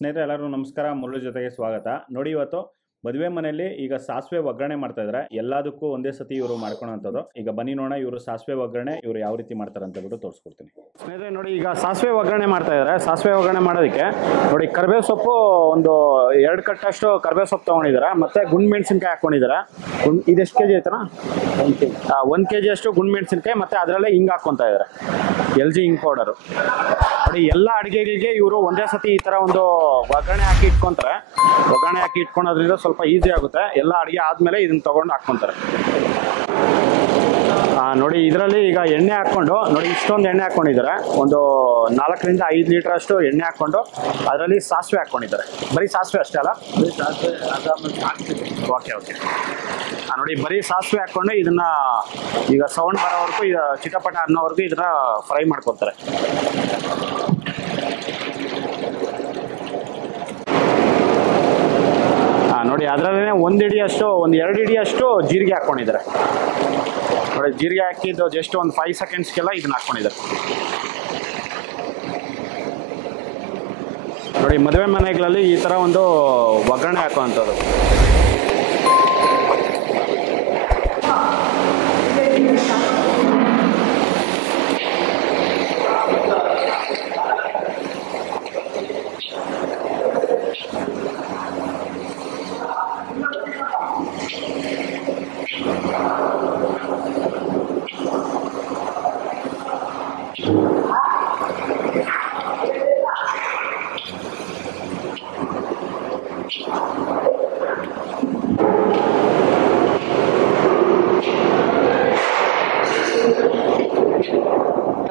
ಸ್ನೇಹಿತರೆ ಎಲ್ಲರೂ ನಮಸ್ಕಾರ. ಮುರಳಿ ಜೊತೆಗೆ ಸ್ವಾಗತ. ನೋಡಿ, ಇವತ್ತು ಮದುವೆ ಮನೆಯಲ್ಲಿ ಈಗ ಸಾಸಿವೆ ಒಗ್ಗರಣೆ ಮಾಡ್ತಾ ಇದ್ದಾರೆ. ಎಲ್ಲದಕ್ಕೂ ಒಂದೇ ಸತಿ ಇವರು ಮಾಡ್ಕೊಳ್ಳೋಂಥದ್ದು. ಈಗ ಬನ್ನಿ ನೋಡೋಣ ಇವರು ಸಾಸಿವೆ ಒಗ್ಗರಣೆ ಇವರು ಯಾವ ರೀತಿ ಮಾಡ್ತಾರೆ ಅಂತ ಬಿಟ್ಟು ತೋರಿಸ್ಕೊಡ್ತೀನಿ. ಸ್ನೇಹಿತರೆ ನೋಡಿ, ಈಗ ಸಾಸಿವೆ ಒಗ್ಗರಣೆ ಮಾಡ್ತಾ ಇದ್ದಾರೆ. ಸಾಸಿವೆ ಒಗ್ಗರಣೆ ಮಾಡೋದಕ್ಕೆ ನೋಡಿ ಕರಿಬೇವು ಸೊಪ್ಪು ಒಂದು 2 ಕಟ್ಟಷ್ಟು ಕರಿಬೇವು ಸೊಪ್ಪು ತೊಗೊಂಡಿದ್ದಾರೆ. ಮತ್ತು ಗುಂಡು ಮೆಣಸಿನ್ಕಾಯಿ ಹಾಕ್ಕೊಂಡಿದ್ದಾರೆ. ಇದೆಷ್ಟು ಕೆ ಜಿ ಆಯ್ತಣ್ಣ? 1 ಕೆ ಜಿ ಅಷ್ಟು ಗುಂಡು ಮೆಣಸಿನ್ಕಾಯಿ ಮತ್ತು ಅದರಲ್ಲೇ ಹಿಂಗೆ ಹಾಕ್ಕೊತಾ ಇದ್ದಾರೆ. LG ಹಿಂಗ್ ಪೌಡರು. ನೋಡಿ, ಎಲ್ಲ ಅಡುಗೆಗಳಿಗೆ ಇವರು ಒಂದೇ ಸತಿ ಈ ಥರ ಒಂದು ಒಗ್ಗರಣೆ ಹಾಕಿ ಇಟ್ಕೊತಾರೆ. ಒಗ್ಗರಣೆ ಹಾಕಿ ಇಟ್ಕೊಳೋದ್ರಿಂದ ಸ್ವಲ್ಪ ಈಸಿ ಆಗುತ್ತೆ. ಎಲ್ಲ ಅಡುಗೆ ಆದಮೇಲೆ ಇದನ್ನು ತೊಗೊಂಡು ಹಾಕ್ಕೊತಾರೆ. ನೋಡಿ, ಇದರಲ್ಲಿ ಈಗ ಎಣ್ಣೆ ಹಾಕ್ಕೊಂಡು ನೋಡಿ ಇಷ್ಟೊಂದು ಎಣ್ಣೆ ಹಾಕ್ಕೊಂಡಿದ್ದಾರೆ. ಒಂದು 4 ರಿಂದ 5 ಲೀಟರ್ ಅಷ್ಟು ಎಣ್ಣೆ ಹಾಕ್ಕೊಂಡು ಅದರಲ್ಲಿ ಸಾಸಿವೆ ಹಾಕ್ಕೊಂಡಿದ್ದಾರೆ. ಬರೀ ಸಾಸಿವೆ ಅಷ್ಟೇ ಅಲ್ಲ? Okay okay. ನೋಡಿ, ಬರೀ ಸಾಸಿವೆ ಹಾಕ್ಕೊಂಡು ಇದನ್ನ ಈಗ ಸೌಂಡ್ ಬರೋವರೆಗೂ ಈಗ ಚಿಟಪಟ ಅನ್ನೋವರೆಗೂ ಇದನ್ನ ಫ್ರೈ ಮಾಡ್ಕೊತಾರೆ. ನೋಡಿ, ಅದರಲ್ಲೇ 1 ಹಿಡಿಯಷ್ಟು 2 ಹಿಡಿಯಷ್ಟು ಜೀರಿಗೆ ಹಾಕ್ಕೊಂಡಿದ್ದಾರೆ. ನೋಡಿ, ಜೀರಿಗೆ ಹಾಕಿದ್ದು ಜಸ್ಟ್ ಒಂದು 5 ಸೆಕೆಂಡ್ಸ್ಗೆಲ್ಲ ಇದನ್ನ ಹಾಕ್ಕೊಂಡಿದ್ದಾರೆ. ನೋಡಿ, ಮದುವೆ ಮನೆಗಳಲ್ಲಿ ಈ ಥರ ಒಂದು ಒಗ್ಗರಣೆ ಹಾಕುವಂಥದ್ದು.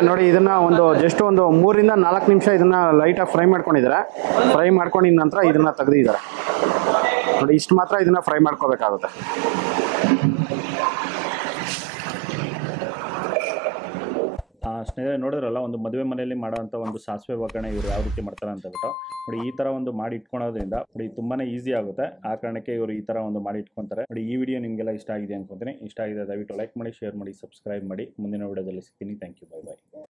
ನೋಡಿ, ಇದನ್ನ ಒಂದು ಜಸ್ಟ್ ಒಂದು 3 ರಿಂದ 4 ನಿಮಿಷ ಇದನ್ನ ಲೈಟಾಗಿ ಫ್ರೈ ಮಾಡ್ಕೊಂಡಿದ್ದಾರೆ. ಫ್ರೈ ಮಾಡ್ಕೊಂಡಿದ ನಂತರ ಇದನ್ನ ತೆಗೆದಿದ್ದಾರೆ. ನೋಡಿ, ಇಷ್ಟು ಮಾತ್ರ ಇದನ್ನ ಫ್ರೈ ಮಾಡ್ಕೋಬೇಕಾಗುತ್ತೆ. ಸ್ನೇಹಿತರೆ ನೋಡಿದ್ರಲ್ಲ, ಒಂದು ಮದುವೆ ಮನೆಯಲ್ಲಿ ಮಾಡೋಂಥ ಒಂದು ಸಾಸಿವೆ ಒಗ್ಗರಣೆ ಇವರು ಯಾವ ರೀತಿ ಮಾಡ್ತಾರೆ ಅಂತ ಬಿಟ್ಟು. ನೋಡಿ, ಈ ಥರ ಒಂದು ಮಾಡಿ ಇಟ್ಕೊಳೋದ್ರಿಂದ ನೋಡಿ ತುಂಬಾ ಈಸಿ ಆಗುತ್ತೆ. ಆ ಕಾರಣಕ್ಕೆ ಇವರು ಈ ಥರ ಒಂದು ಮಾಡಿ ಇಟ್ಕೊತಾರೆ. ನೋಡಿ, ಈ ವಿಡಿಯೋ ನಿಮಗೆಲ್ಲ ಇಷ್ಟ ಆಗಿದೆ ಅನ್ಕೊಂತೀನಿ. ಇಷ್ಟ ಆಗಿದೆ ದಯವಿಟ್ಟು ಲೈಕ್ ಮಾಡಿ, ಶೇರ್ ಮಾಡಿ, ಸಬ್ಸ್ಕ್ರೈಬ್ ಮಾಡಿ. ಮುಂದಿನ ವಿಡಿಯೋದಲ್ಲಿ ಸಿಗ್ತೀನಿ. Thank you. Bye bye.